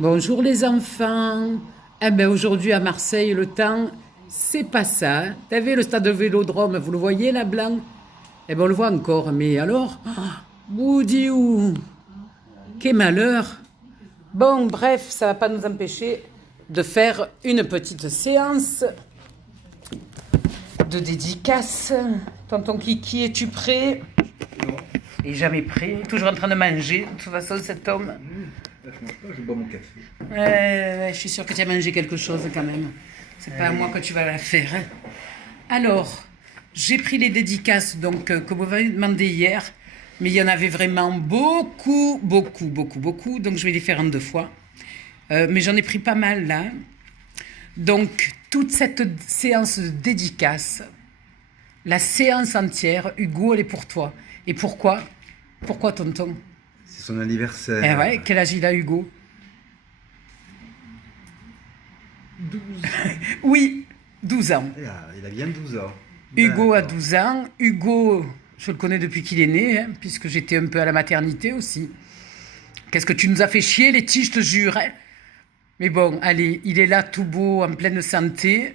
Bonjour les enfants. Eh ben aujourd'hui à Marseille, le temps, c'est pas ça. T'as vu le stade de Vélodrome, vous le voyez là, blanc? Eh ben on le voit encore, mais alors, Boudiou, quel malheur. Bon, bref, ça va pas nous empêcher de faire une petite séance de dédicace. Tonton Kiki, es-tu prêt? Non, Il est jamais prêt, toujours en train de manger. De toute façon, cet homme. là, je mange pas, je bois mon café. Je suis sûre que tu as mangé quelque chose quand même. C'est pas à moi que tu vas la faire. Hein. Alors, j'ai pris les dédicaces donc que vous m'avez demandé hier, mais il y en avait vraiment beaucoup. Donc je vais les faire en deux fois. Mais j'en ai pris pas mal là. Donc toute cette séance de dédicace, la séance entière, Hugo, elle est pour toi. Et pourquoi? Pourquoi, tonton? C'est son anniversaire. Eh ouais, quel âge il a, Hugo? 12. Oui, 12 ans. Il a bien 12 ans. Hugo a D'accord. 12 ans. Hugo, je le connais depuis qu'il est né, hein, puisque j'étais un peu à la maternité aussi. Qu'est-ce que tu nous as fait chier, les tiges, je te jure. Hein. Mais bon, allez, il est là tout beau, en pleine santé.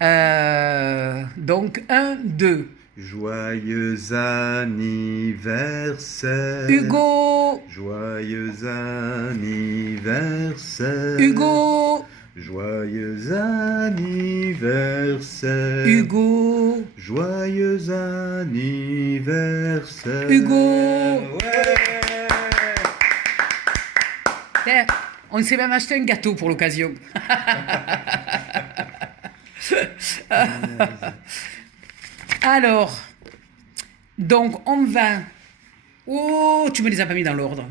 Donc, 1, 2. Joyeux anniversaire. Hugo, Joyeux anniversaire. Hugo, Joyeux anniversaire. Hugo, Joyeux anniversaire. Hugo. Ouais. Tiens, on s'est même acheté un gâteau pour l'occasion. Alors, donc on va... Oh, tu me les as pas mis dans l'ordre.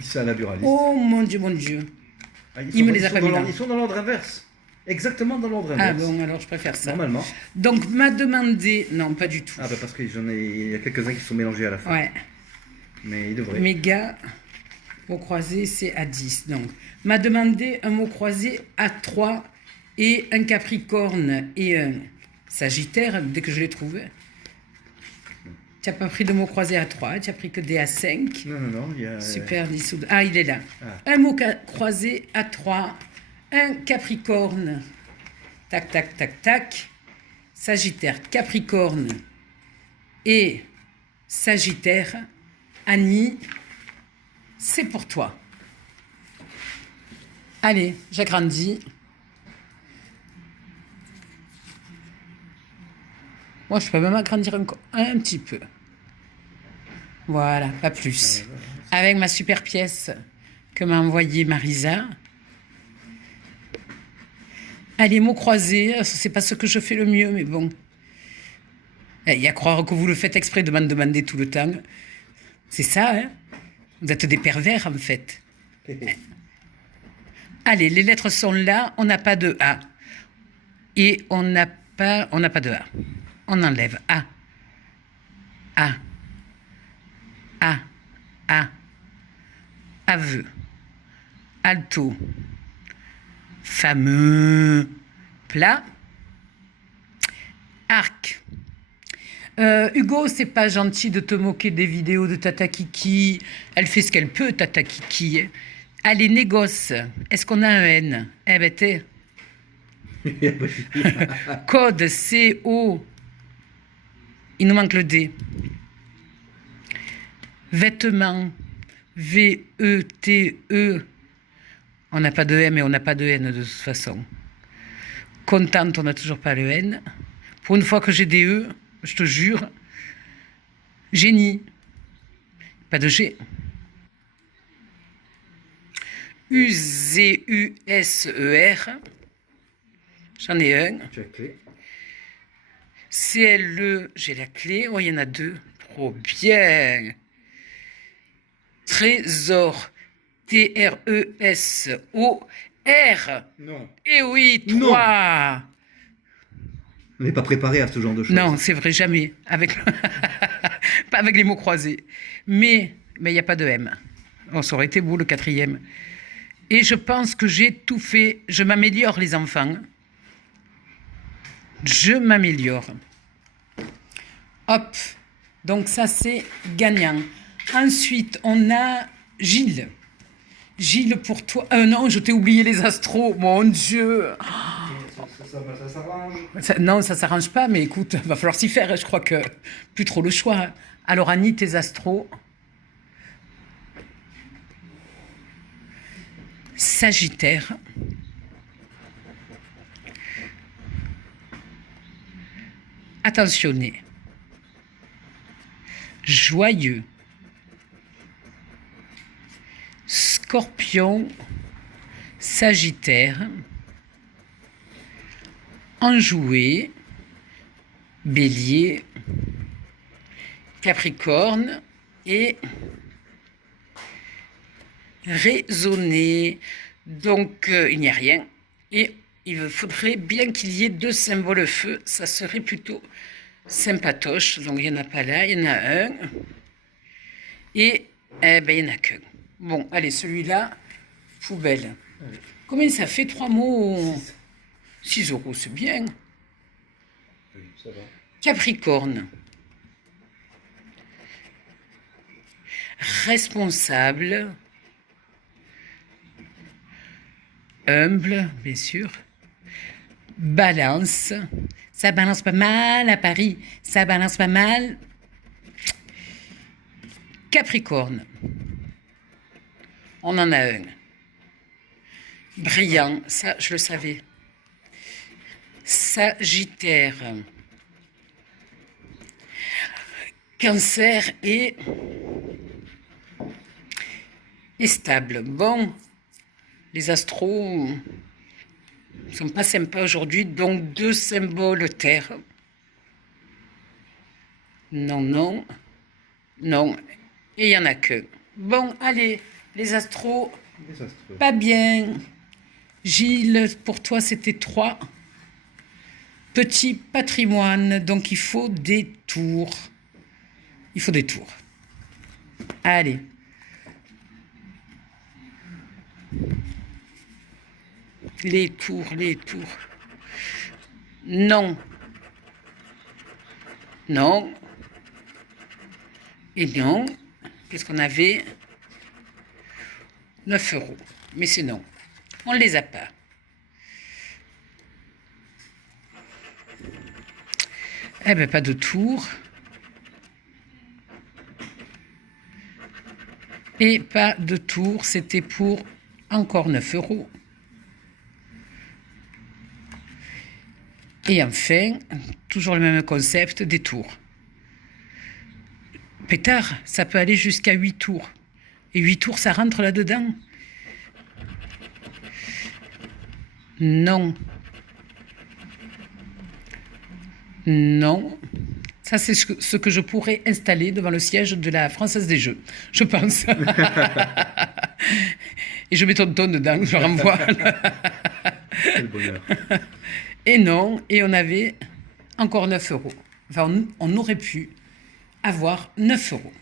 C'est un naturaliste. Oh mon Dieu, mon Dieu. Ah, il me les a pas mis dans- Ils sont dans l'ordre inverse. Exactement dans l'ordre Ah inverse. bon, alors je préfère ça. Normalement. Donc m'a demandé... Non, pas du tout. Ah bah parce que il y a quelques-uns qui sont mélangés à la fin. Ouais. Mais il devrait. Méga, mot croisé, c'est à 10. Donc, m'a demandé un mot croisé à 3 et un Capricorne et un Sagittaire, dès que je l'ai trouvé. Tu n'as pas pris de mot croisé à 3, tu as pris que des à 5. Non, il y a... Super, dissoudre. Ah, il est là. Ah. Un mot croisé à 3, un Capricorne. Tac, tac, tac, tac. Sagittaire, Capricorne et Sagittaire. Annie, c'est pour toi. Allez, j'agrandis. Moi, je peux même agrandir encore un petit peu. Voilà, pas plus. Avec ma super pièce que m'a envoyée Marisa. Allez, mots croisés, c'est pas ce que je fais le mieux, mais bon. Il y a à croire que vous le faites exprès de m'en demander tout le temps. C'est ça, hein? Vous êtes des pervers, en fait. Allez, les lettres sont là, on n'a pas de A. Et on n'a pas de A. On enlève A. A. A. A. Aveu. Alto. Fameux. Plat. Arc. Hugo, c'est pas gentil de te moquer des vidéos de Tata Kiki. Elle fait ce qu'elle peut, Tata Kiki. Allez, négoce. Est-ce qu'on a un N? Eh ben, t'es. Code CO. Il nous manque le D. Vêtements. VETE. On n'a pas de M et on n'a pas de N de toute façon. Contente, on n'a toujours pas le N. Pour une fois que j'ai des E, je te jure. Génie. Pas de G. UZUSER. J'en ai un. Tu as clé. CLE, j'ai la clé. Oh, il y en a deux. Trop bien. Trésor. TRESOR. Non. Eh oui, 3. On n'est pas préparé à ce genre de choses. Non, c'est vrai, jamais. Avec pas avec les mots croisés. Mais il n'y a pas de M. Oh, ça aurait été beau, le 4e. Et je pense que j'ai tout fait. Je m'améliore, les enfants. Je m'améliore. Hop. Donc ça, c'est gagnant. Ensuite, on a Gilles. Gilles, pour toi... non, je t'ai oublié les astros. Mon Dieu. Ça s'arrange. Non, ça s'arrange pas, mais écoute, va falloir s'y faire. Je crois que plus trop le choix. Alors, Annie, tes astros. Sagittaire. Attentionné. Joyeux. Scorpion, Sagittaire, Enjoué, Bélier, Capricorne et Raisonné. Donc, il n'y a rien. Et il faudrait bien qu'il y ait 2 symboles feu. Ça serait plutôt sympatoche. Donc, il n'y en a pas là. Il y en a un. Et il n'y en a qu'un. Bon, allez, celui-là, poubelle. Allez. Combien ça fait 3 mots? 6 euros, c'est bien. Oui, ça va. Capricorne. Responsable. Humble, bien sûr. Balance. Ça balance pas mal à Paris. Ça balance pas mal. Capricorne. On en a un. Brillant, ça je le savais. Sagittaire. Cancer et stable. Bon, les astros ne sont pas sympas aujourd'hui, donc 2 symboles terre. Non, non, non. Et il n'y en a que. Bon, allez. Les astros, pas bien. Gilles, pour toi, c'était 3. Petit patrimoine, donc il faut des tours. Il faut des tours. Allez. Les tours. Non. Non. Et non. Qu'est-ce qu'on avait ? 9 euros. Mais c'est non. On ne les a pas. Eh bien, pas de tour. Et pas de tour. C'était pour encore 9 euros. Et enfin, toujours le même concept, des tours. Pétard, ça peut aller jusqu'à 8 tours. Et 8 tours, ça rentre là-dedans? Non. Non. Ça, c'est ce que je pourrais installer devant le siège de la Française des Jeux, je pense. Et je mets Tonton dedans, je renvoie. Quel bonheur. Et non, et on avait encore 9 euros. Enfin, on aurait pu avoir 9 euros.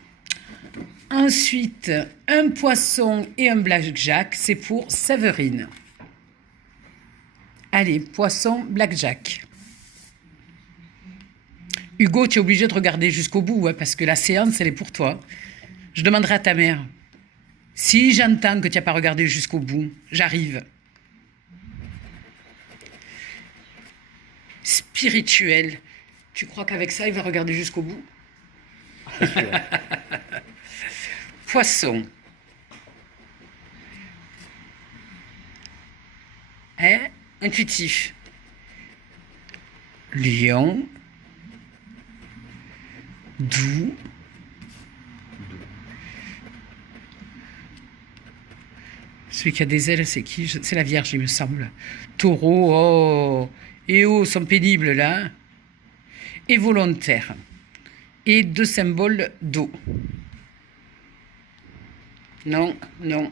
Ensuite, un poisson et un blackjack, c'est pour Séverine. Allez, poisson, blackjack. Hugo, tu es obligé de regarder jusqu'au bout, hein, parce que la séance, elle est pour toi. Je demanderai à ta mère. Si j'entends que tu n'as pas regardé jusqu'au bout, j'arrive. Spirituel. Tu crois qu'avec ça, il va regarder jusqu'au bout? C'est sûr. Poisson. Hein? Intuitif. Lion. Doux. Celui qui a des ailes, c'est qui? C'est la Vierge, il me semble. Taureau, oh. Et oh, sont pénibles là. Et volontaire. Et 2 symboles d'eau. Non, non.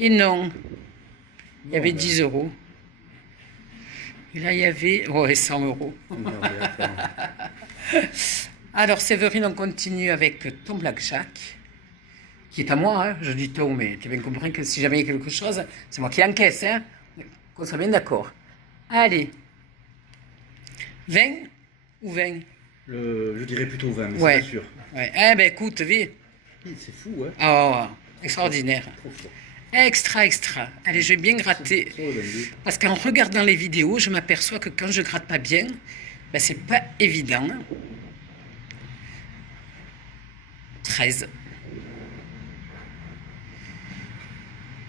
Et non. Il y avait 10 euros. Et là, il y avait 100 euros. Alors, Séverine, on continue avec ton blackjack, qui est à moi, hein. Je dis ton, mais tu as bien compris que si jamais il y a quelque chose, c'est moi qui encaisse, hein. Qu'on soit bien d'accord. Allez. 20 ou 20? Je dirais plutôt 20, mais ouais. c'est pas sûr. Ouais. Eh ben écoute, vite. C'est fou, hein. Oh, extraordinaire. Trop fort. Extra, extra. Allez, je vais bien gratter. Sur le 22. Parce qu'en regardant les vidéos, je m'aperçois que quand je gratte pas bien, ben, c'est pas évident. 13.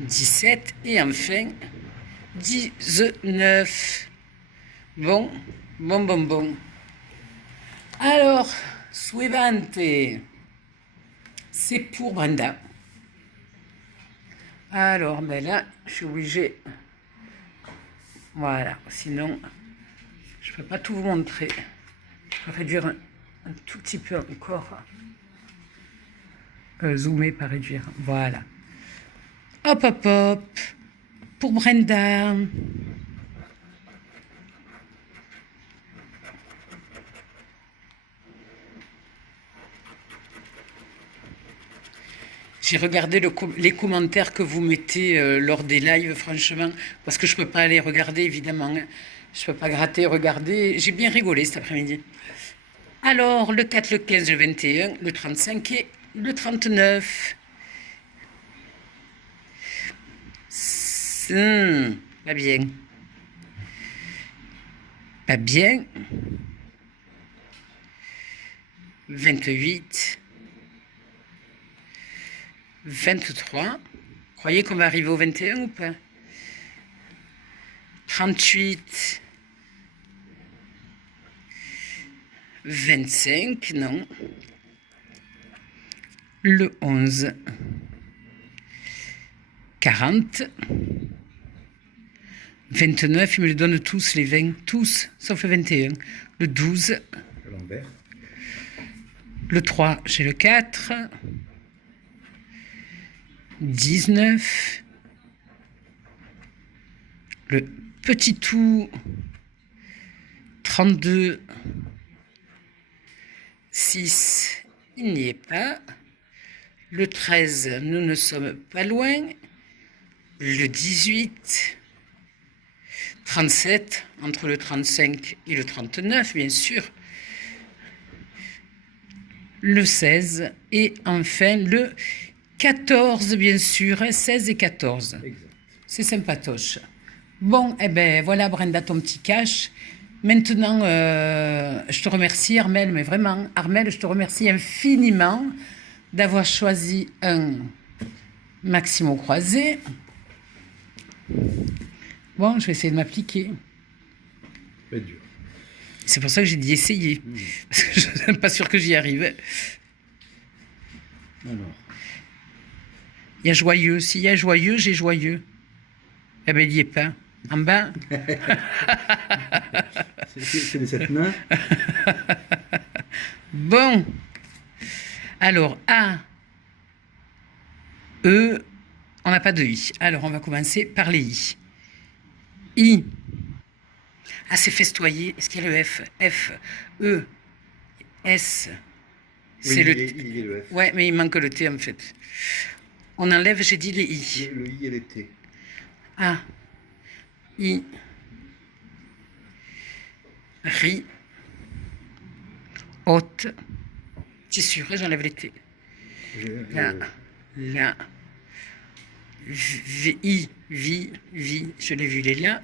17. Et enfin, 19. Bon, bon, bon, bon. Alors, suivante. C'est pour Brenda. Alors, ben là, je suis obligée. Voilà, sinon, je ne peux pas tout vous montrer. Je vais réduire un tout petit peu encore. Zoomer, pas réduire. Voilà. Hop, hop, hop. Pour Brenda. J'ai regardé les commentaires que vous mettez lors des lives, franchement, parce que je ne peux pas aller regarder, évidemment. Hein. Je ne peux pas gratter, regarder. J'ai bien rigolé cet après-midi. Alors, le 4, le 15, le 21, le 35 et le 39. Pas bien. Pas bien. 28. 23. Croyez qu'on va arriver au 21 ou pas? 38. 25, non. Le 11. 40. 29, ils me le donnent tous, les 20. Tous, sauf le 21. Le 12. À l'envers. Le 3, j'ai le 4. 19. Le petit tout. 32. 6, il n'y est pas. Le 13, nous ne sommes pas loin. Le 18. 37, entre le 35 et le 39, bien sûr. Le 16 et enfin le 14, bien sûr. 16 et 14. Exact. C'est sympatoche. Bon, eh ben voilà, Brenda, ton petit cash. Maintenant, je te remercie, Armel, mais vraiment, Armel, je te remercie infiniment d'avoir choisi un Maximo croisé. Bon, je vais essayer de m'appliquer. Ça va être dur. C'est pour ça que j'ai dit essayer. Parce que je ne suis pas sûr que j'y arrive. Alors. Il y a joyeux. S'il y a joyeux, j'ai joyeux. Eh bien, il n'y est pas. En bas. C'est de cette main. Bon. Alors, A, E, on n'a pas de I. Alors, on va commencer par les I. I. Ah, c'est festoyer. Est-ce qu'il y a le F? F, E, S. C'est Oui, le il est le F. Ouais, mais il manque le T en fait. On enlève, j'ai dit les I. Le I et les T. A, I, Ri, haute. C'est sûr, j'enlève les T. Là, là. I, vi, je l'ai vu, il est là.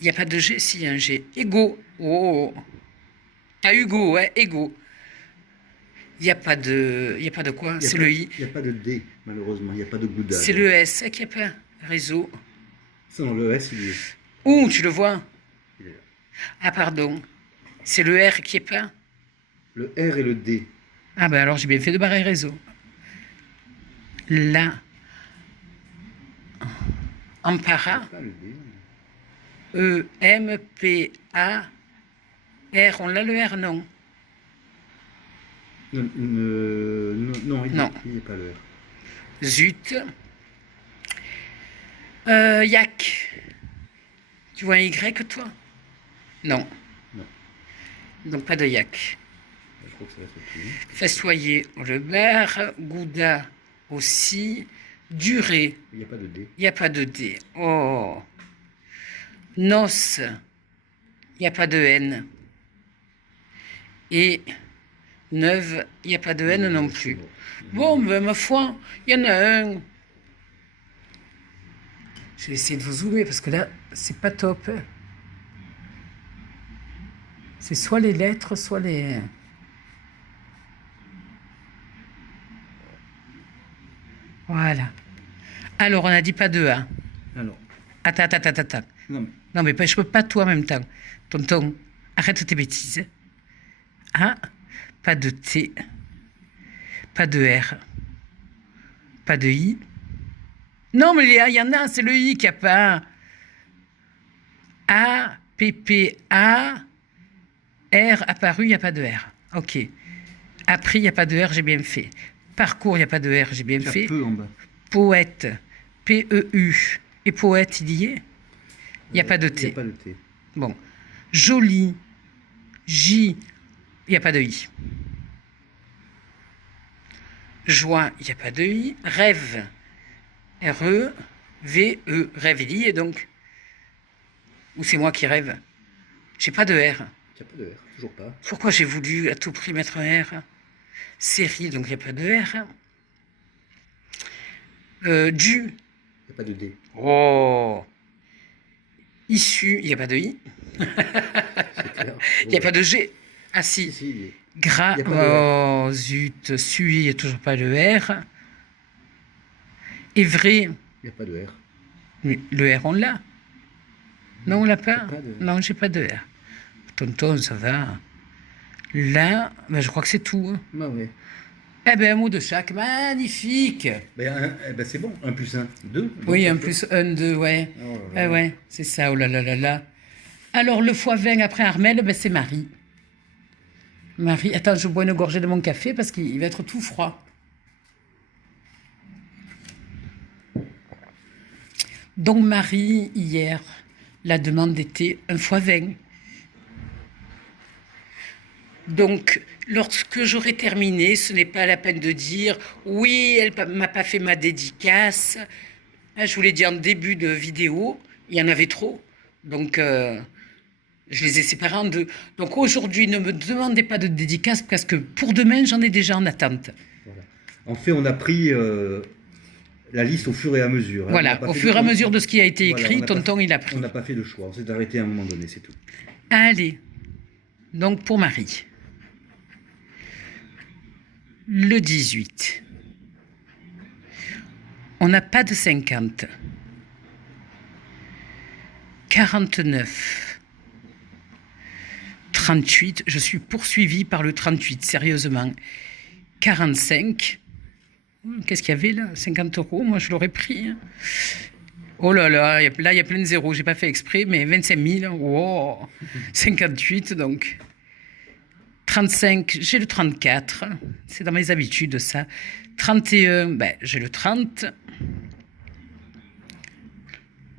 Il n'y a pas de G, si, il y a un G. Ego. Oh. Pas Hugo, ouais, ego. Il n'y a pas de quoi, c'est le I. Il n'y a pas de D, malheureusement. Il n'y a pas de Gouda. C'est le S, qu'il n'y a pas. Réseau. Non, le S, il est. Ouh, tu le vois? Il est là. Ah, pardon. C'est le R qui est pas? Le R et le D. Ah, ben alors j'ai bien fait de barrer réseau. Là. Ampara. Pas le D. E, M, P, A, R. On l'a le R, non? Non, il Non. n'y a pas le R. Zut. Yak. Tu vois un Y, toi? Non. Non. Donc pas de yak. Je crois que ça va être tout. Festoyer, le ber. Gouda aussi. Durée. Il n'y a pas de D. Il n'y a pas de D. Oh. Noce. Il n'y a pas de N. Et neuve, il n'y a pas de N non plus. Bon, ben, ma foi, il y en a un. Je vais essayer de vous zoomer parce que là, c'est pas top. C'est soit les lettres, soit les... Voilà. Alors, on a dit pas de A. Alors, Attends. non, mais Non, mais je peux pas tout en même temps. Tonton, arrête tes bêtises. A, pas de T, pas de R, pas de I. Non, mais il y en a, c'est le I qui a pas. A, P, P, A, R apparu, il n'y a pas de R. Ok. Appris, il n'y a pas de R, j'ai bien fait. Parcours, il n'y a pas de R, j'ai bien tu as fait. peu en bas. Poète, P-E-U. Et poète, il y est? Il n'y a pas de Il n'y T. a pas de T. Bon. Joli, J, il n'y a pas de I. Joie, il n'y a pas de I. Rêve, R-E, V-E. Rêve, il y est donc. Ou c'est moi qui rêve? J'ai pas de R. Il n'y a pas de R, toujours pas. Pourquoi j'ai voulu à tout prix mettre un R? Série, donc il n'y a pas de R. Du. Il n'y a pas de D. Oh. Issu, il n'y a pas de I. C'est clair. Il n'y a pas de G. Ah Si, si. si. Gras. Il y a pas de Oh zut. Sui, il n'y a toujours pas de R. Et vrai. Il n'y a pas de R. Mais le R, on l'a. Non, on l'a pas. T'as pas de R. Non, j'ai pas de R. Tonton, ça va. Là, ben, je crois que c'est tout. Hein. Bah ouais. Eh ben, un mot de chaque. Magnifique. C'est bon. 1 plus 1, 2. Oui, un plus un, deux, ouais. Oh là là. Ah ouais, c'est ça, oh là là là là. Alors, le x20 après Armel, ben, c'est Marie. Marie, attends, je bois une gorgée de mon café parce qu'il va être tout froid. Donc, Marie, hier, la demande était un x20. Donc, lorsque j'aurai terminé, ce n'est pas la peine de dire « Oui, elle m'a pas fait ma dédicace. » Je vous l'ai dit en début de vidéo, il y en avait trop. Donc, je les ai séparés en deux. Donc, aujourd'hui, ne me demandez pas de dédicace parce que pour demain, j'en ai déjà en attente. Voilà. En fait, on a pris la liste au fur et à mesure. Hein. Voilà, au fur et à mesure de ce qui a été Voilà, écrit, on n'a pas tonton, fait- il a pris. On n'a pas fait de choix. On s'est arrêté à un moment donné, c'est tout. Allez, donc pour Marie. Le 18. On n'a pas de 50. 49. 38. Je suis poursuivi par le 38, sérieusement. 45. Qu'est-ce qu'il y avait là? 50 €, moi je l'aurais pris. Hein. Oh là là, là il y a plein de zéros, j'ai pas fait exprès, mais 25 000. Wow. 58 donc. 35, j'ai le 34. C'est dans mes habitudes ça. 31, ben, j'ai le 30.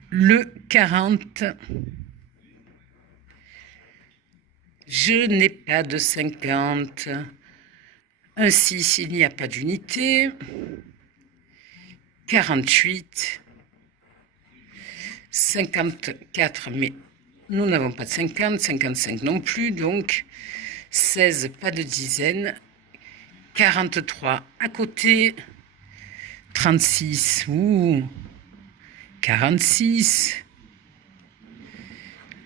Le 40. Je n'ai pas de 50. Un 6, il n'y a pas d'unité. 48. 54, mais nous n'avons pas de 50. 55 non plus, donc 16, pas de dizaine. 43 à côté. 36, ouh. 46.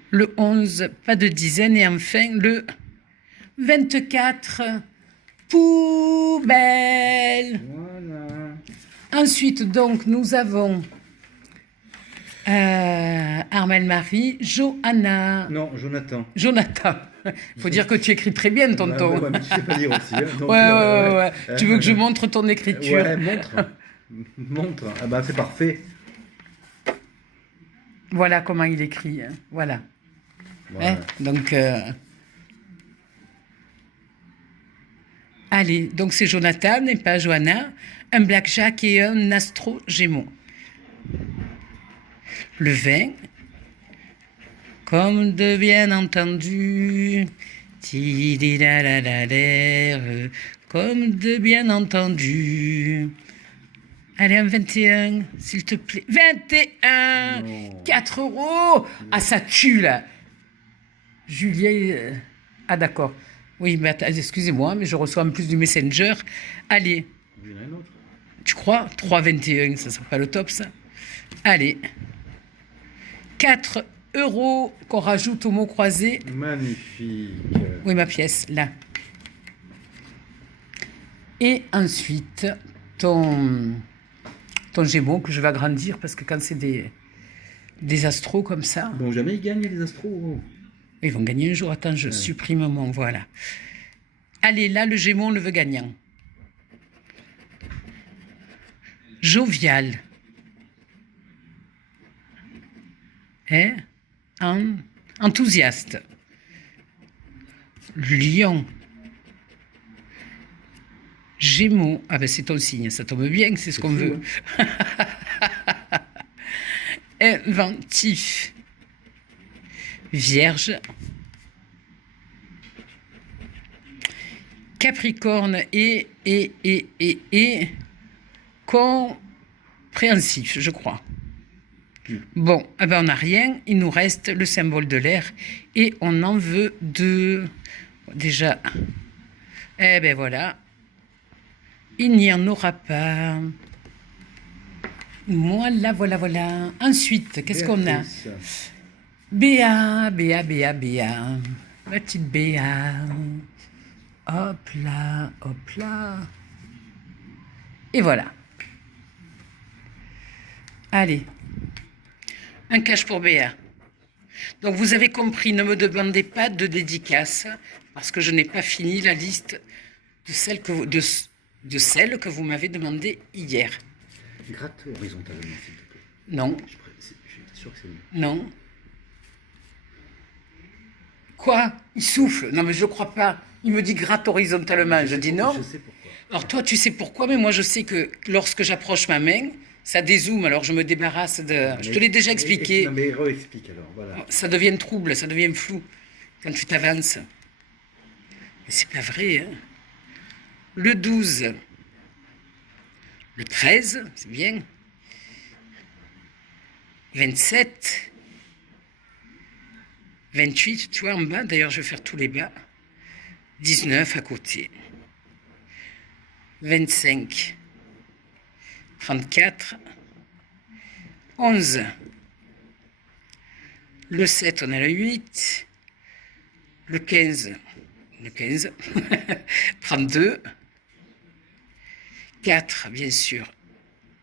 Le 11, pas de dizaine. Et enfin, le 24, poubelle. Voilà. Ensuite, donc, nous avons Armel Marie, Johanna. Non, Jonathan. Jonathan. Il faut dire que tu écris très bien, tonton. Ouais, mais tu sais pas dire aussi. Hein, donc, Ouais. Tu veux que je montre ton écriture? Ouais, montre. Montre. Ah bah c'est parfait. Voilà comment il écrit. Hein. Voilà. Voilà. Hein, donc, allez, donc c'est Jonathan et pas Johanna. Un blackjack et un astro gémeaux. Le 20. Comme de bien entendu. Tididadadadère, comme de bien entendu. Allez, un 21, s'il te plaît. 21 Non. 4 €. Ah, ça tue, là. Julien... Ah, d'accord. Oui, mais attends, excusez-moi, mais je reçois en plus du Messenger. Allez, Il y en a un autre. tu crois 3,21, ça sera pas le top, ça? Allez. 4 euros qu'on rajoute au mot croisé. Magnifique. Oui, ma pièce, là. Et ensuite, ton Gémeaux que je vais agrandir parce que quand c'est des astros comme ça, Bon, jamais ils gagnent les astros. ils vont gagner un jour. Attends, je supprime mon, voilà. Allez, là, le Gémeaux, on le veut gagnant. Jovial. Hein? Enthousiaste. Lion. Gémeaux. Ah ben c'est ton signe, ça tombe bien, c'est ce qu'on veut. Inventif. Vierge. Capricorne et compréhensif, je crois. Bon, eh ben on n'a rien, il nous reste le symbole de l'air et on en veut deux. Déjà, eh ben voilà, il n'y en aura pas. Voilà, voilà, voilà. Ensuite, qu'est-ce qu'on a? Béa, Béa, Béa, Béa. La petite Béa. Hop là, hop là. Et voilà. Allez. Un cache pour Béa. Donc vous avez compris, ne me demandez pas de dédicace parce que je n'ai pas fini la liste de celles que vous m'avez demandé hier. Gratte horizontalement, s'il te plaît. Non. Je suis sûr que c'est mieux. Non. Quoi? Il souffle. Non mais je ne crois pas. Il me dit gratte horizontalement. Je dis non. Je sais pourquoi. Alors toi tu sais pourquoi, mais moi je sais que lorsque j'approche ma main, ça dézoome, alors je me débarrasse de... Je te l'ai déjà expliqué. Non mais re-explique alors, voilà. Ça devient trouble, ça devient flou quand tu t'avances. Mais c'est pas vrai, hein. Le 12, le 13, c'est bien. 27, 28, tu vois en bas, d'ailleurs je vais faire tous les bas. 19 à côté. 25. 34, 11, le 7, on a le 8, le 15, 32, 4, bien sûr,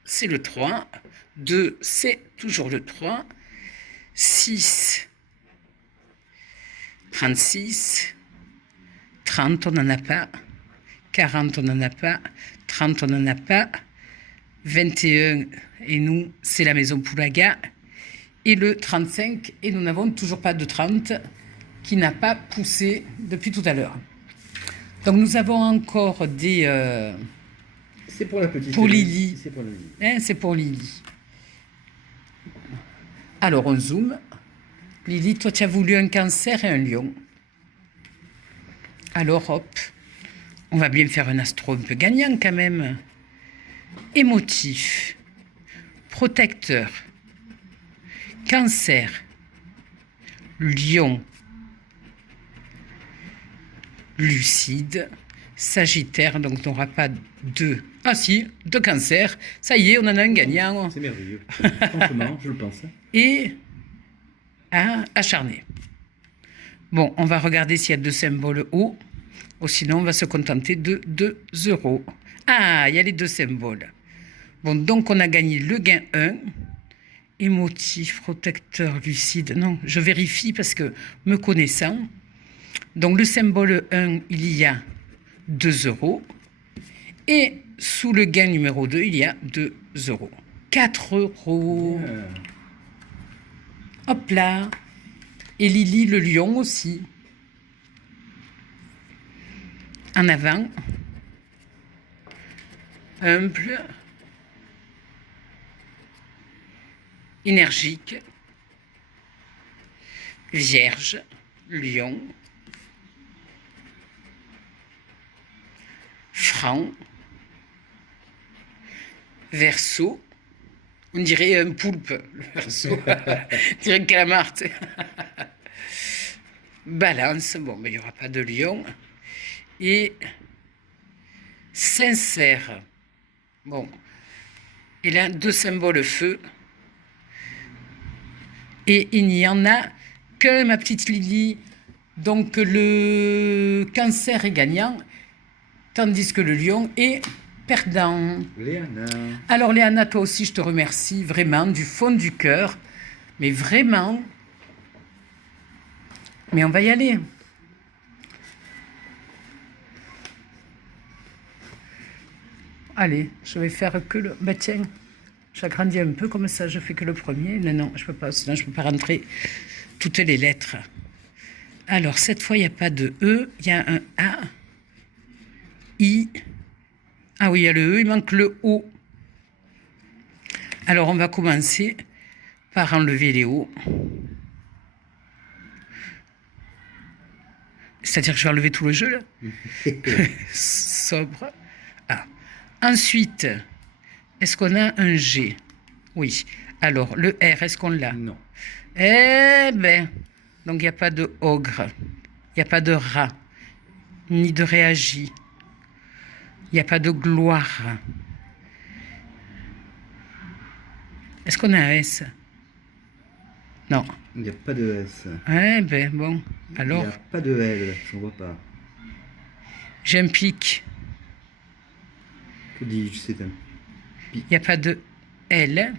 c'est le 3, 2, c'est toujours le 3, 6, 36, 30, on n'en a pas, 40, on n'en a pas, 30, on n'en a pas, 21 et nous, c'est la maison Poulaga. Et le 35, et nous n'avons toujours pas de 30 qui n'a pas poussé depuis tout à l'heure. Donc nous avons encore des... c'est pour la petite. Pour Lily. C'est pour Lily. Hein, c'est pour Lily. Alors on zoome. Lily, toi tu as voulu un cancer et un lion. Alors hop, on va bien faire un astro un peu gagnant quand même. Émotif, protecteur, cancer, lion, lucide, sagittaire, donc on n'aura pas deux. Ah si, deux cancers, ça y est, on en a un gagnant. C'est merveilleux, franchement, je le pense. Et un acharné. Bon, on va regarder s'il y a deux symboles hauts, ou sinon on va se contenter de 2 euros. Ah, il y a les deux symboles. Bon, donc on a gagné le gain 1. Émotif, protecteur, lucide. Non, je vérifie parce que me connaissant. Donc le symbole 1, il y a 2 euros. Et sous le gain numéro 2, il y a 2 euros. 4 euros. Hop là. Et Lily, le lion aussi. En avant. Humble, énergique, vierge, lion, franc, verseau, on dirait un poulpe, le verseau, on dirait un calamar, tu sais. Balance, bon, mais il n'y aura pas de lion, et sincère. Bon, et là, deux symboles feu Et il n'y en a que ma petite Lily. Donc le cancer est gagnant, tandis que le lion est perdant. Léana. Alors Léana, toi aussi, je te remercie vraiment du fond du cœur. Mais vraiment. Mais on va y aller. Allez, je vais faire que le... Bah tiens, j'agrandis un peu comme ça, je fais que le premier. Non, non, je peux pas, sinon je peux pas rentrer toutes les lettres. Alors, cette fois, il n'y a pas de E, il y a un A, I. Ah oui, il y a le E, il manque le O. Alors, on va commencer par enlever les O. C'est-à-dire que je vais enlever tout le jeu, là. Sobre. Ah. Ensuite, est-ce qu'on a un G? Oui. Alors, le R, est-ce qu'on l'a? Non. Eh ben, donc il n'y a pas de ogre, il n'y a pas de rat, ni de réagi, il n'y a pas de gloire. Est-ce qu'on a un S? Non. Il n'y a pas de S. Eh ben, bon, alors, Il n'y a pas de L, je ne vois pas. j'ai un pic, Que dis-je, c'est un... il n'y a pas de L,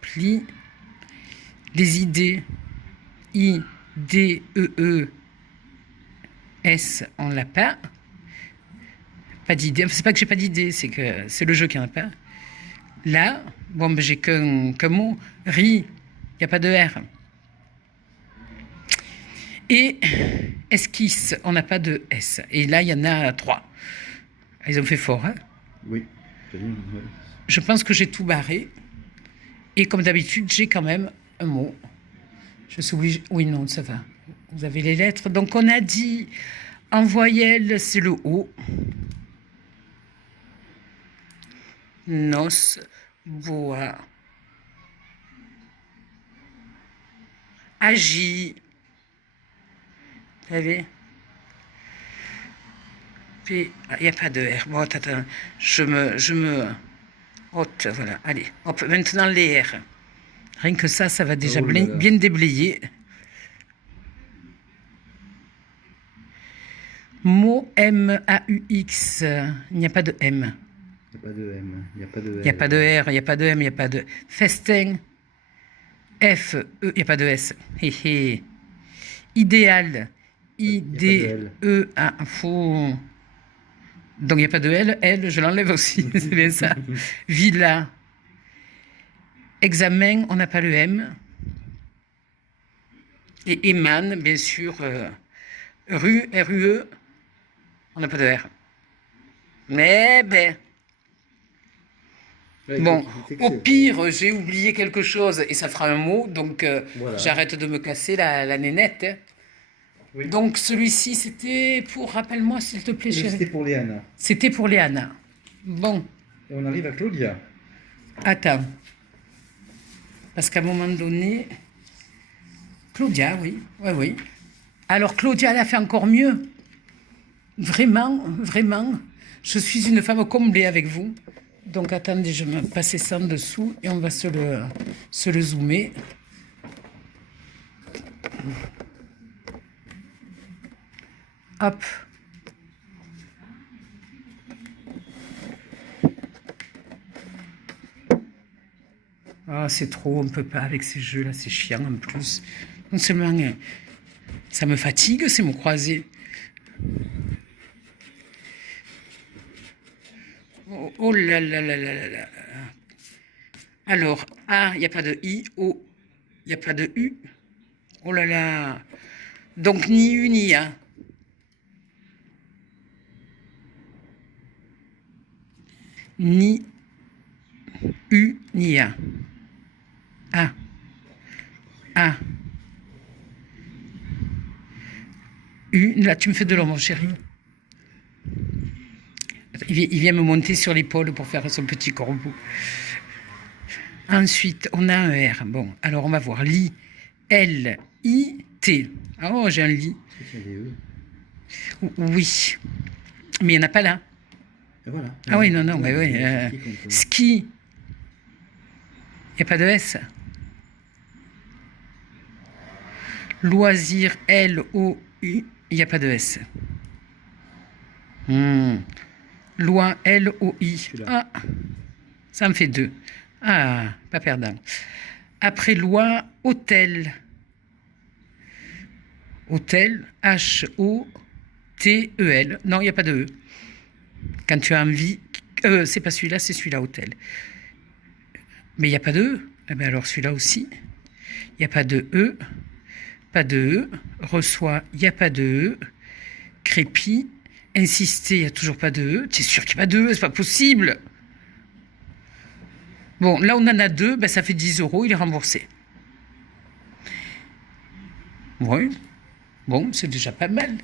pli, des idées, I, D, E, S, on l'a pas. Pas d'idée. C'est pas que j'ai pas d'idée, c'est que c'est le jeu qui en a pas. Là, bon, ben, j'ai qu'un mot. Ri, il n'y a pas de R. Et esquisse, on n'a pas de S. Et là, il y en a 3. Ils ont fait fort, hein? Oui. Très bien, ouais. Je pense que j'ai tout barré. Et comme d'habitude, j'ai quand même un mot. Je suis obligée... Oui, non, ça va. Vous avez les lettres. Donc, on a dit, en voyelle, c'est le O. Nos, bois. Agit. Vous savez? Puis, il n'y a pas de R. Bon, attends, je me ôte, voilà. Allez, hop, maintenant les R. Rien que ça va déjà Oh là là. bien déblayer. Mot M-A-U-X. Il n'y a pas de M. Il n'y a pas de M. Il n'y a pas de L. Il n'y a pas de R, il n'y a pas de M, il n'y a pas de... Festin. F, E, il n'y a pas de S. Hé, hé. Idéal. I-D-E-A. Faux. Donc il n'y a pas de L. L, je l'enlève aussi. C'est bien ça. Villa. Examen, on n'a pas le M. Et Eman, bien sûr. Rue, R-U-E, on n'a pas de R. Mais, ben... Ouais, Bon, c'est au pire, j'ai oublié quelque chose et ça fera un mot, donc Voilà. j'arrête de me casser la nénette. Hein. Oui. Donc celui-ci, c'était pour... Rappelle-moi, s'il te plaît, C'était chérie. pour Léana. C'était pour Léana. Bon, Et on arrive à Claudia. attends. Parce qu'à un moment donné... Claudia, oui. Oui, oui. Alors, Claudia, elle a fait encore mieux. Vraiment, vraiment. Je suis une femme comblée avec vous. Donc, attendez, je vais me passer ça en dessous et on va se le zoomer. Hop. Ah, c'est trop, on ne peut pas avec ces jeux-là, c'est chiant en plus. Non seulement ça me fatigue, c'est mon croisé. Oh, oh là là là là là là. Alors, A, il n'y a pas de I. O, il n'y a pas de U. Oh là là. Donc, ni U ni A. Ni U ni A. A. A. U. Là, tu me fais de l'ombre, mon chéri. Il vient me monter sur l'épaule pour faire son petit corbeau. Ensuite, on a un R. Bon, alors on va voir. Li. L-I-T. Oh, j'ai un lit. Oui. Mais il n'y en a pas là. Et voilà. Ah oui, non, non, mais oui. Ski. Il n'y a pas de S. Loisir, L-O-U, il n'y a pas de S. Loin, L-O-I. Celui-là. Ah, ça me fait 2. Ah, pas perdant. Après loi, hôtel. Hôtel, H-O-T-E-L. Non, il n'y a pas de E. Quand tu as envie... c'est pas celui-là, c'est celui-là, hôtel. Mais il n'y a pas de E. Eh bien alors celui-là aussi. Il n'y a pas de E. Pas de E. Reçoit, il n'y a pas de E. Crépi. Insister, il n'y a toujours pas de E. Tu es sûr qu'il n'y a pas de E, c'est pas possible. Bon, là on en a 2, ben, ça fait 10 €, il est remboursé. Oui. Bon, c'est déjà pas mal.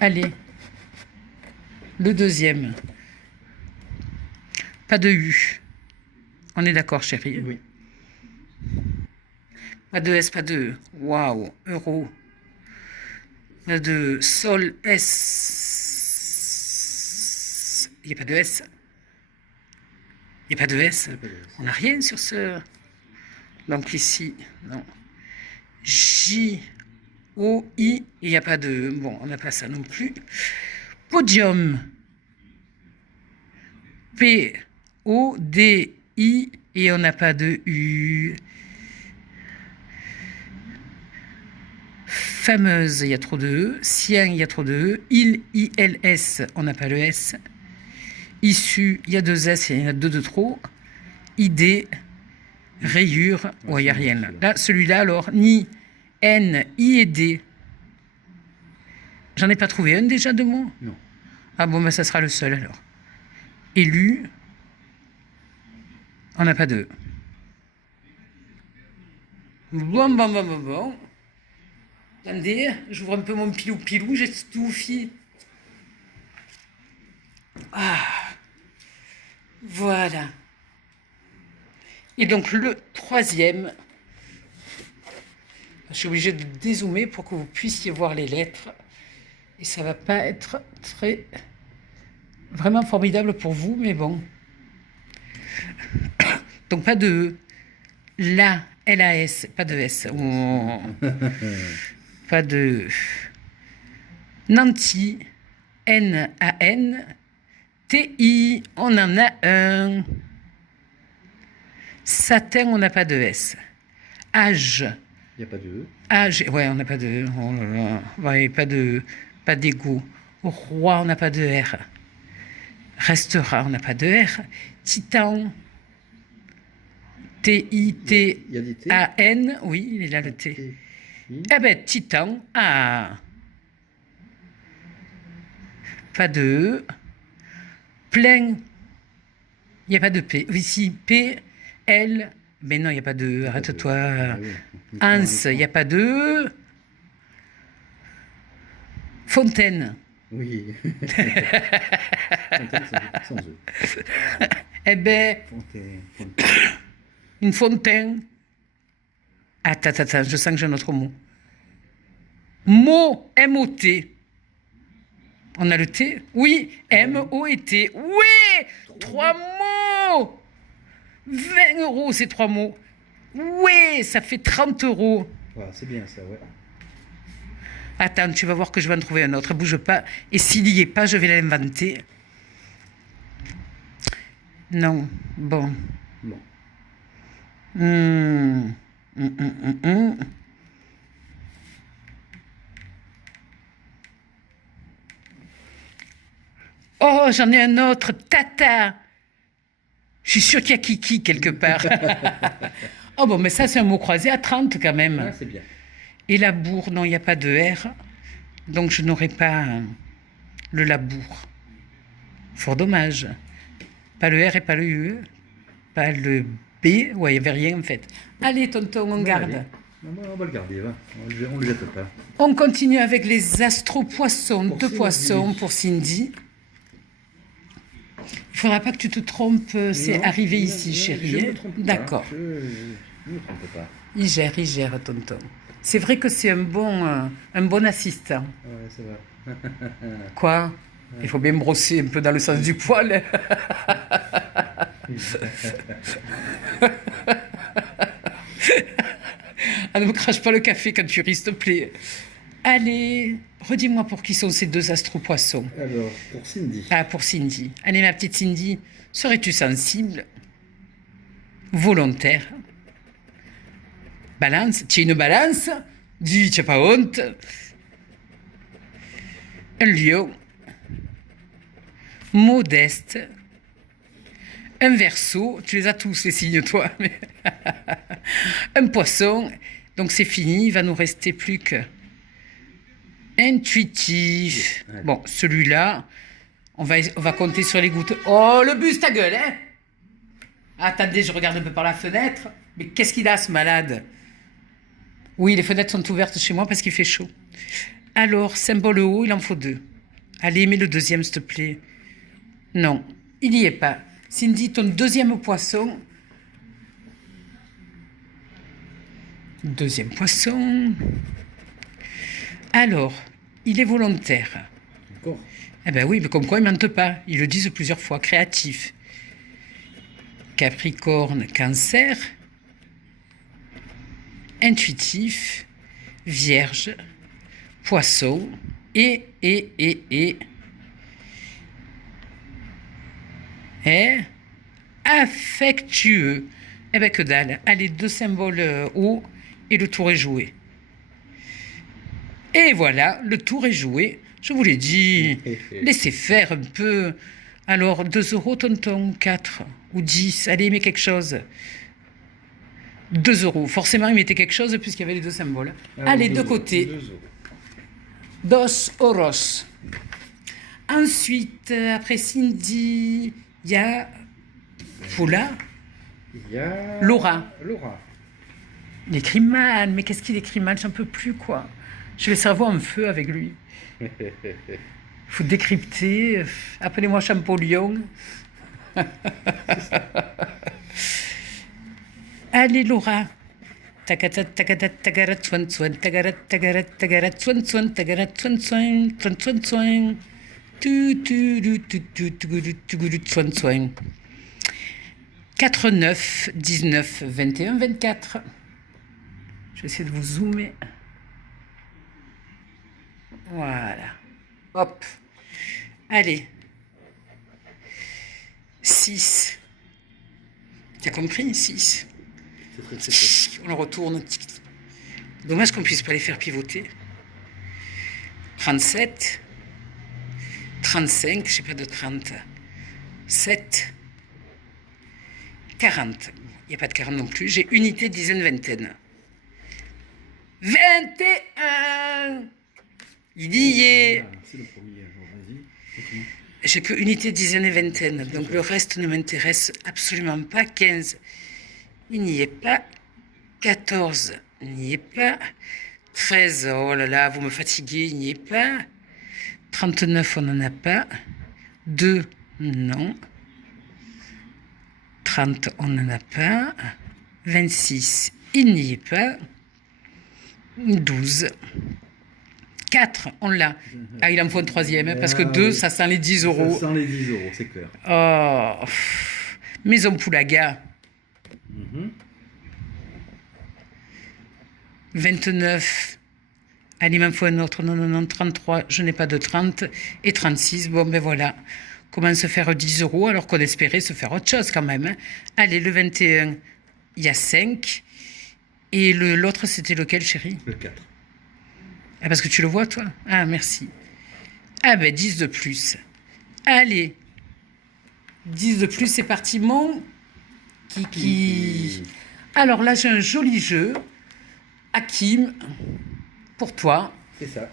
Allez. Le deuxième. Pas de U. On est d'accord, chérie? Oui. Pas de S, pas de E. Waouh, euro. Pas de sol, S. Il n'y a pas de S. Il n'y a pas de S. On n'a rien sur ce... Donc ici, non. J, O, I, il n'y a pas de... E. Bon, on n'a pas ça non plus. Podium. P, O, D, I, et on n'a pas de U. Fameuse, il y a trop de E. Sien, il y a trop de E. Il, I-L-S, on n'a pas le S. Issu, il y a 2 S, il y en a 2 de trop. Idée, rayure, il n'y a rien là. Là, celui-là, alors, ni, N, I et D. J'en ai pas trouvé un déjà de mots? Non. Ah bon, ben ça sera le seul alors. Élu, on n'a pas de E. Bon. Attendez, j'ouvre un peu mon pilou-pilou, j'ai tout fille. Ah, voilà. Et donc le troisième, je suis obligée de dézoomer pour que vous puissiez voir les lettres. Et ça va pas être très... vraiment formidable pour vous, mais bon. Donc pas de E. La, L-A-S, pas de S. Oh. Pas de... Nanti, N-A-N, T-I, on en a un. Satin, on n'a pas de S. Âge. Il n'y a pas de E. Âge, ouais, on n'a pas de E. Oh là là. Ouais, pas de... pas d'égo. Roi, on n'a pas de R. Restera, on n'a pas de R. Titan. T-I-T-A-N. Oui, il est là le T. Eh ben, Titan. Ah. Pas de E. Plein. Il n'y a pas de P. Ici, P, L. Mais non, il n'y a pas de E. Arrête-toi. Ans, il n'y a pas de E. Fontaine. Oui. Fontaine, sans E. Eh ben, une fontaine. Attends, je sens que j'ai un autre mot. Mot, M-O-T. On a le T? Oui, M-O-T. Oui, 3 mots. 20 €, ces 3 mots. Oui, ça fait 30 €. Voilà, c'est bien ça, ouais. Attends, tu vas voir que je vais en trouver un autre. Bouge pas. Et s'il n'y est pas, je vais l'inventer. Non, bon. Bon. Oh, j'en ai un autre. Tata. Je suis sûre qu'il y a Kiki quelque part. Oh bon, mais ça, c'est un mot croisé à 30 quand même. Ah, c'est bien. Et labour, non, il n'y a pas de R. Donc je n'aurai pas le labour. Fort dommage. Pas le R et pas le U. Pas le B. Ouais, il n'y avait rien en fait. Allez, tonton, on garde. Allez. On va le garder, va. On le jette pas. On continue avec les astro-poissons. Pour 2 Cindy. poissons pour Cindy. Il ne faudra pas que tu te trompes, c'est Non, arrivé non, ici, non, chérie. je ne me trompe pas. D'accord. Je ne me trompe pas. Il gère, tonton. C'est vrai que c'est un bon assistant. Ouais, ça va. Quoi? Il faut bien me brosser un peu dans le sens du poil. Ah, ne me crache pas le café quand tu ris, s'il te plaît. Allez, redis-moi pour qui sont ces deux astro-poissons. Alors, pour Cindy. Ah, pour Cindy. Allez, ma petite Cindy, serais-tu sensible, volontaire, balance, tu es une balance, dis, tu n'as pas honte, un lion, modeste, un verseau, tu les as tous les signes toi, mais un poisson, donc c'est fini, il va nous rester plus que intuitif. Ouais. Bon, celui-là, on va compter sur les gouttes. Oh, le bus, ta gueule, hein. Attendez, je regarde un peu par la fenêtre. Mais qu'est-ce qu'il a, ce malade? Oui, les fenêtres sont ouvertes chez moi parce qu'il fait chaud. Alors, symbole haut, il en faut 2. Allez, mets le deuxième, s'il te plaît. Non, il n'y est pas. Cindy, ton deuxième poisson. Deuxième poisson. Alors, il est volontaire. Encore. Eh ben oui, mais comme quoi ils mentent pas. Ils le disent plusieurs fois. Créatif. Capricorne, Cancer. Intuitif. Vierge. Poisson. Et. Affectueux. Eh ben que dalle. Allez, 2 symboles hauts et le tour est joué. Et voilà, le tour est joué. Je vous l'ai dit. Laissez faire un peu. Alors, 2 euros, tonton, 4 ou 10. Allez, mets quelque chose. 2 euros. Forcément, il mettait quelque chose puisqu'il y avait les 2 symboles. Allez, de côté. 2 euros. Dos oros. Ensuite, après Cindy, il y a Foula. Il y a... Laura. Laura. Il écrit mal, mais qu'est-ce qu'il écrit mal? J'en peux plus, quoi. J'ai le cerveau en feu avec lui. Il faut décrypter. Appelez-moi Champollion. Allez, Laura. Tagata, tagata, tagara, tsoin, tsoin, tagara, tagara, tagara, tsoin, tsoin, tagara, tsoin, tsoin, tsoin, tsoin, tsoin. Tu, tu, tu, tu, tu, tu, tsoin, tsoin. 4, 9, 19, 21, 24. Je vais essayer de vous zoomer. Voilà. Hop. Allez. 6. T'as compris? 6. On le retourne. Dommage qu'on ne puisse pas les faire pivoter. 37. 35. Je sais pas de 30. 7. 40. Il n'y a pas de 40 non plus. J'ai unité, dizaine, vingtaine. 21. Il y est. C'est le premier, alors vas-y. Continue. J'ai que unité, dizaine et vingtaine. Donc le reste ne m'intéresse absolument pas. 15. Il n'y est pas. 14. Il n'y est pas. 13. Oh là là, vous me fatiguez. Il n'y est pas. 39, on n'en a pas. 2. Non. 30, on n'en a pas. 26. Il n'y est pas. 12. 4, on l'a. Ah, il en faut un troisième, hein, parce que 2, ça sent les 10 euros. Ça sent les 10 euros, c'est clair. Oh, pff. Maison Poulaga. 29. Allez, il m'en faut un autre. Non, non, non, 33. Je n'ai pas de 30. Et 36. Bon, ben voilà. Comment se faire 10 euros alors qu'on espérait se faire autre chose quand même. Hein. Allez, le 21, il y a 5. Et l'autre, c'était lequel, chérie? Le 4. Ah, parce que tu le vois, toi? Ah, merci. Ah, ben 10 de plus. Allez. 10 de plus, c'est parti, mon kiki. Alors là, j'ai un joli jeu. Hakim, pour toi. C'est ça.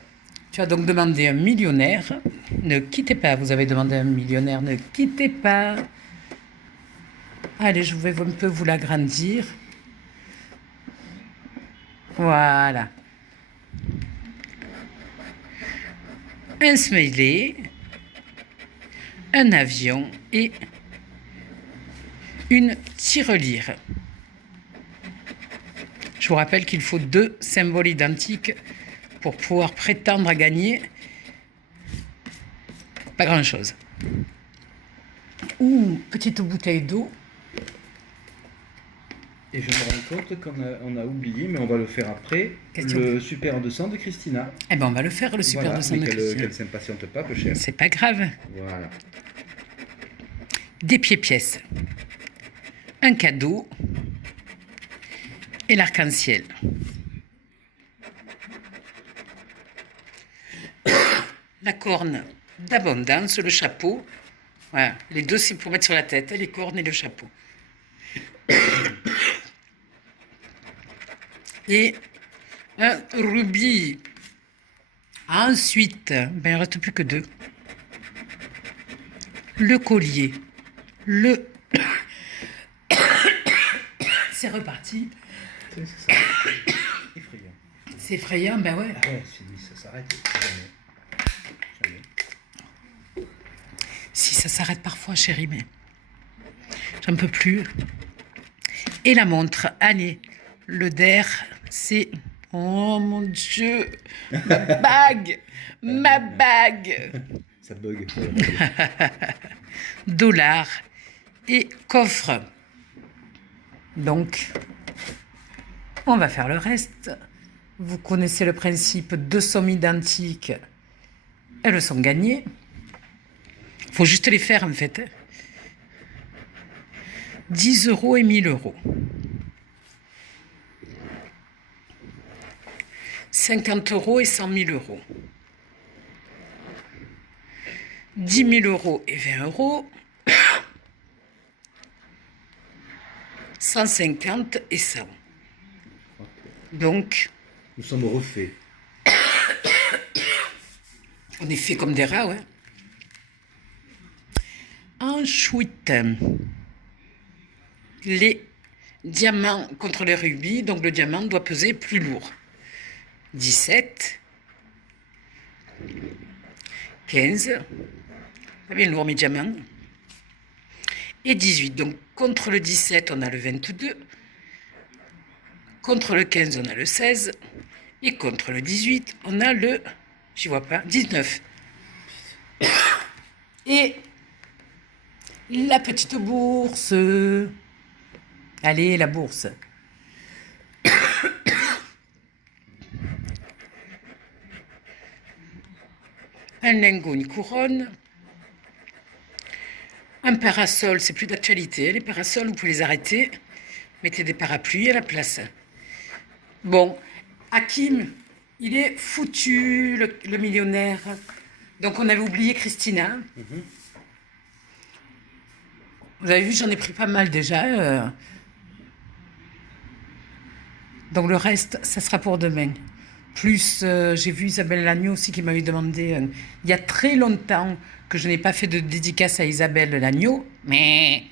Tu as donc demandé un millionnaire. Ne quittez pas, vous avez demandé un millionnaire. Ne quittez pas. Allez, je vais un peu vous l'agrandir. Voilà. Un smiley, un avion et une tirelire. Je vous rappelle qu'il faut 2 symboles identiques pour pouvoir prétendre à gagner pas grand-chose. Ouh, petite bouteille d'eau. Et je me rends compte qu'on a oublié, mais on va le faire après, Question. le Super 200 de Christina. Eh ben, on va le faire, le Super Voilà, 200 mais de qu'elle Christina. ne s'impatiente pas, peu cher. C'est pas grave. Voilà. Des pieds-pièces. Un cadeau. Et l'arc-en-ciel. La corne d'abondance, le chapeau. Voilà, les deux, c'est pour mettre sur la tête, les cornes et le chapeau. Et un rubis. Ensuite, ben, il ne reste plus que deux. Le collier. Le... C'est reparti. C'est ça. Effrayant. C'est effrayant, ben ouais. Ah ouais, c'est fini, ça s'arrête. Jamais. Jamais. Si ça s'arrête parfois, chérie, mais j'en peux plus. Et la montre, allez, le der, c'est... Oh mon Dieu, ma bague, ma bague. Ça bug. Dollar et coffre. Donc, on va faire le reste. Vous connaissez le principe, deux sommes identiques, elles sont gagnées. Il faut juste les faire en fait. 10 € et 1000 €. 50 € et 100 000 €. 10 000 € et 20 €. 150 et 100. Donc, Nous sommes refaits. on est fait comme des rats, ouais. Ensuite, les diamants contre les rubis. Donc, le diamant doit peser plus lourd. 17. 15. Pas bien lourd, mes diamants. Et 18. Donc, contre le 17, on a le 22. Contre le 15, on a le 16. Et contre le 18, on a le... J'y vois pas. 19. Et la petite bourse. Allez, la bourse. Un lingot, une couronne. Un parasol, c'est plus d'actualité. Les parasols, vous pouvez les arrêter. Mettez des parapluies à la place. Bon, Hakim, il est foutu, le millionnaire. Donc, on avait oublié Christina. Vous avez vu, j'en ai pris pas mal déjà. Donc, le reste, ça sera pour demain. Plus, j'ai vu Isabelle Lagneau aussi qui m'avait demandé, il y a très longtemps que je n'ai pas fait de dédicace à Isabelle Lagneau, mais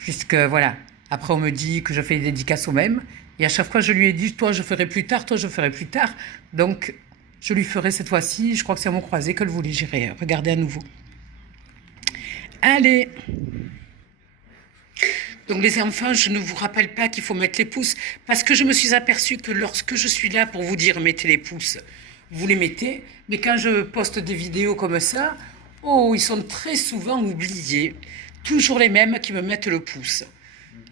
puisque voilà, après on me dit que je fais des dédicaces aux mêmes, et à chaque fois je lui ai dit, toi je ferai plus tard, toi je ferai plus tard, donc je lui ferai cette fois-ci, je crois que c'est à mon croisé que le voulait, j'irai regarder à nouveau. Allez. Donc les enfants, je ne vous rappelle pas qu'il faut mettre les pouces, parce que je me suis aperçue que lorsque je suis là pour vous dire mettez les pouces, vous les mettez, mais quand je poste des vidéos comme ça, oh, ils sont très souvent oubliés. Toujours les mêmes qui me mettent le pouce.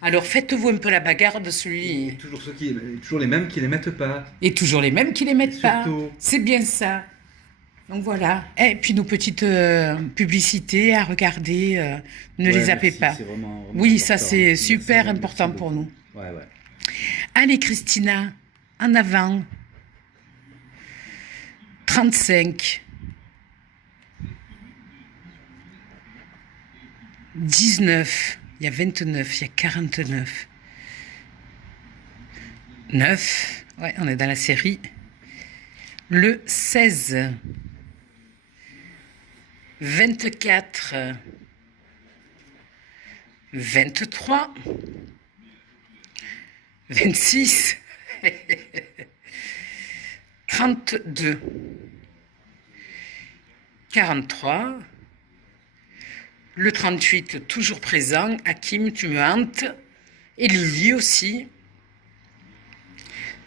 Alors faites-vous un peu la bagarre de celui... Toujours les mêmes qui les mettent pas. Et toujours les mêmes qui les mettent pas. Surtout. C'est bien ça. Donc voilà. Et puis nos petites publicités à regarder, ne les zappez merci, pas. c'est vraiment Oui, ça important. c'est Merci, super merci important beaucoup. pour nous. Ouais, ouais. Allez Christina, en avant. 35. 19. Il y a 29, il y a 49. 9. Ouais, on est dans la série. Le 16. 24. 23. 26. 32. 43. Le 38, toujours présent. Hakim, tu me hantes. Et Lily aussi.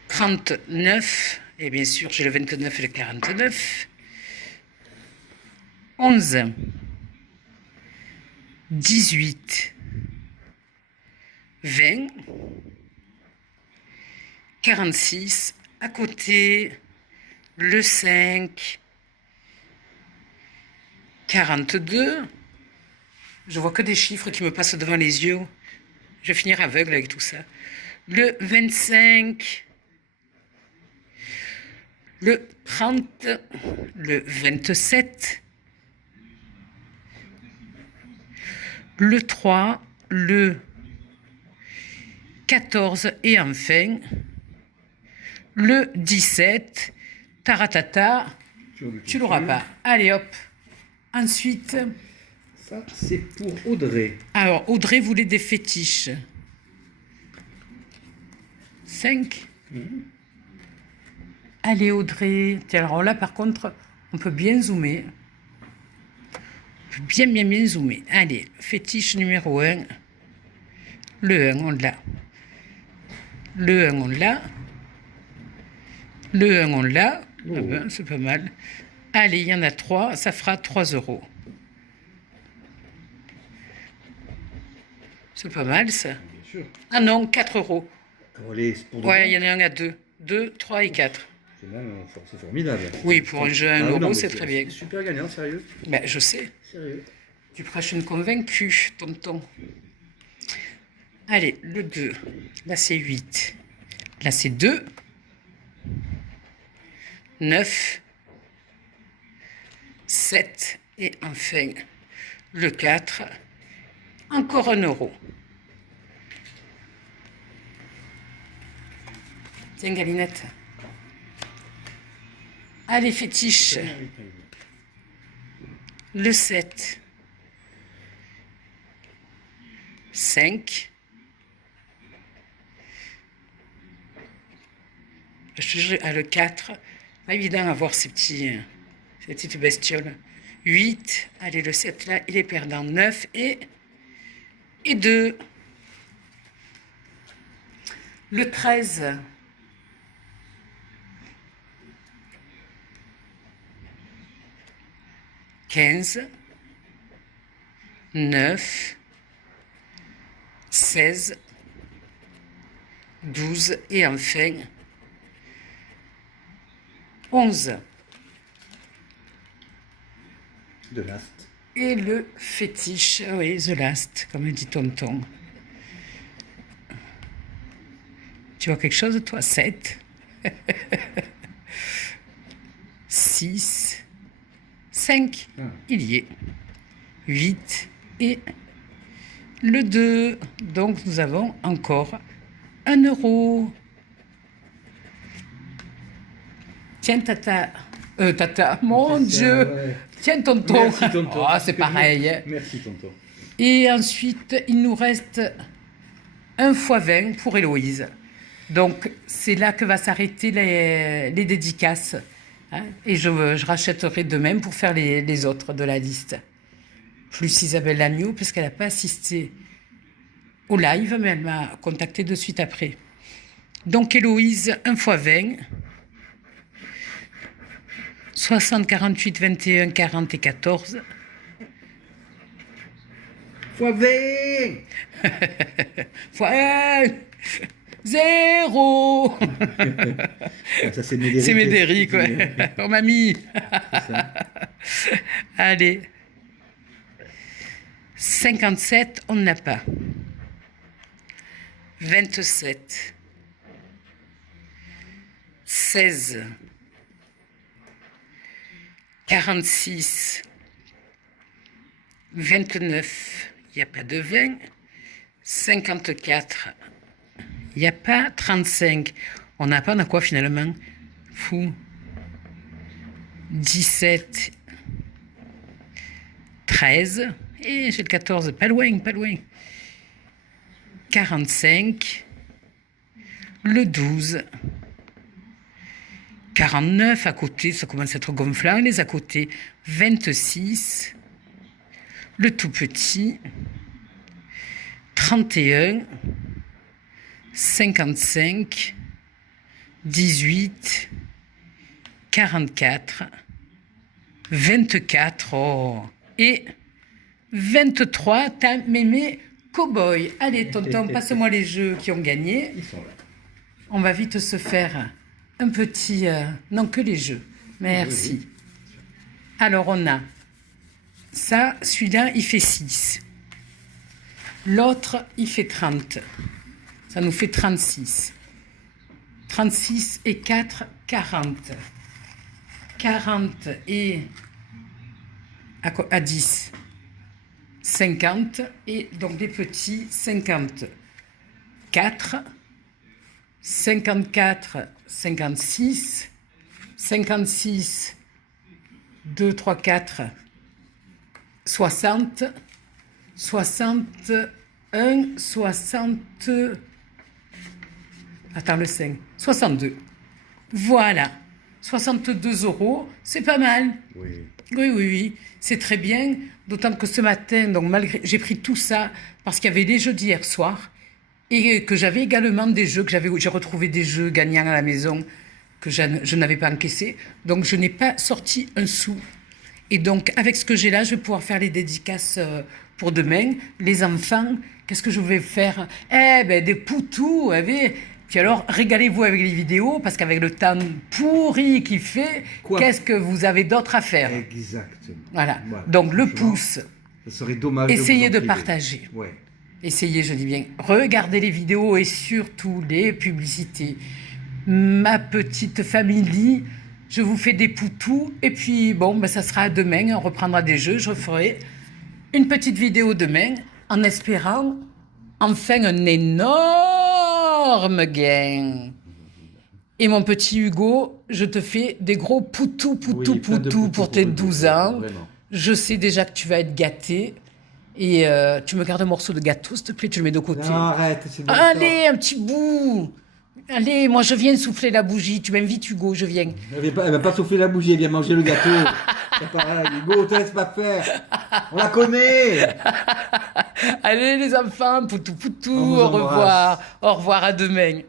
39. Et bien sûr, j'ai le 29 et le 49. 11. 18. 20, 46, à côté, le 5, 42, je vois que des chiffres qui me passent devant les yeux, je vais finir aveugle avec tout ça, le 25, le 30, le 27, le 3, le 14 et enfin le 17. Taratata, tu l'auras pas. Allez hop. Ensuite, Ça, c'est pour Audrey. alors Audrey voulait des fétiches. 5. Allez Audrey. Tiens, alors là par contre, on peut bien zoomer. On peut bien zoomer. Allez, fétiche numéro 1. Le 1, on l'a. Le 1, on l'a. Le 1, on l'a. Oh. Ah ben, c'est pas mal. Allez, il y en a 3. Ça fera 3 €. C'est pas mal, ça. Bien sûr. Ah non, 4 €. Pour les, pour Ouais, il y en a un à 2. 2, 3 et 4. C'est même c'est formidable. Oui, pour un jeu à 1 Ah, non, euro, mais c'est très bien. Super gagnant, sérieux. Ben, je sais. Sérieux. Tu prêches une convaincue, tonton. Allez, le 2. Là, c'est 8. Là, c'est 2. 9. 7. Et enfin, le 4. Encore 1 €. Tiens, Galinette. Allez, fétiche. Le 7. 5. Le 4. Pas évident à voir ces petites bestioles. 8. Allez, le 7 là, il est perdant. 9 et 2. Le 13. « 15, 9, 16, 12 et enfin 11. De Last. Et le fétiche, oui, The Last, comme dit tonton. Tu vois quelque chose, toi? 7, 6, 5, il y est. 8 et le 2. Donc nous avons encore 1 €. Tiens, tata. Tata, mon C'est ça, Dieu. ouais. Tiens, tonton. Merci, tonton. Oh, c'est pareil. Hein. Merci, tonton. Et ensuite, il nous reste 1 x 20 pour Héloïse. Donc, c'est là que va s'arrêter les dédicaces. Hein, et je rachèterai demain pour faire les autres de la liste. Plus Isabelle Lagneau, parce qu'elle n'a pas assisté au live, mais elle m'a contacté de suite après. Donc, Héloïse, 1 x 20. 60, 48, 21, 40 et 14. Fois 20. Fois 0. Ça, c'est Médéric. C'est Médéric, ouais. ouais. Oh, mamie. Allez. 57, on n'a pas. 27. 16. 46. 29. Il n'y a pas de 20. 54. Il n'y a pas 35. On n'a pas, on a quoi finalement? Fou. 17. 13. Et j'ai le 14. Pas loin, pas loin. 45. Le 12. 49 à côté, ça commence à être gonflant. Les à côté, 26. Le tout petit. 31. 55, 18, 44, 24, oh, et 23, t'as mémé Cowboy, allez tonton, passe-moi les jeux qui ont gagné. Ils sont là. On va vite se faire un petit... non, que les jeux. Merci. Oui. Alors, on a ça, celui-là, il fait 6. L'autre, il fait 30. Ça nous fait 36. 36 et 4, 40. 40 et à 10, 50. Et donc des petits, 54, 54, 56, 56, 2, 3, 4, 60, 61, 60... Attends, le 5. 62. Voilà. 62 €, c'est pas mal. Oui. Oui, oui, oui. C'est très bien. D'autant que ce matin, donc malgré, j'ai pris tout ça parce qu'il y avait les jeux d'hier soir et que j'avais également des jeux j'ai retrouvé des jeux gagnants à la maison que je n'avais pas encaissés. Donc je n'ai pas sorti un sou. Et donc avec ce que j'ai là, je vais pouvoir faire les dédicaces pour demain. Les enfants, qu'est-ce que je vais faire? Eh ben des poutous, Puis alors, régalez-vous avec les vidéos, parce qu'avec le temps pourri qu'il fait, qu'est-ce que vous avez d'autre à faire? Exactement. Voilà. Donc, le pouce. Ça serait dommage Essayez de de partager. Ouais. Essayez, je dis bien. Regardez les vidéos et surtout les publicités. Ma petite famille, je vous fais des poutous. Et puis, bon, ben, ça sera demain. On reprendra des jeux. Je ferai une petite vidéo demain en espérant enfin un énorme gain. Et mon petit Hugo, je te fais des gros poutous pour tes 12 ans. Vraiment. Je sais déjà que tu vas être gâté. Et tu me gardes un morceau de gâteau, s'il te plaît, tu le mets de côté. Non, arrête, c'est bon. Allez, un petit bout. Allez, moi je viens souffler la bougie. Tu m'invites, Hugo, je viens. Elle va pas souffler la bougie, elle vient manger le gâteau. C'est pareil, Hugo, te laisse pas faire. On la connaît. Allez, les enfants, poutou, On vous au embrasse. revoir. Au revoir, à demain.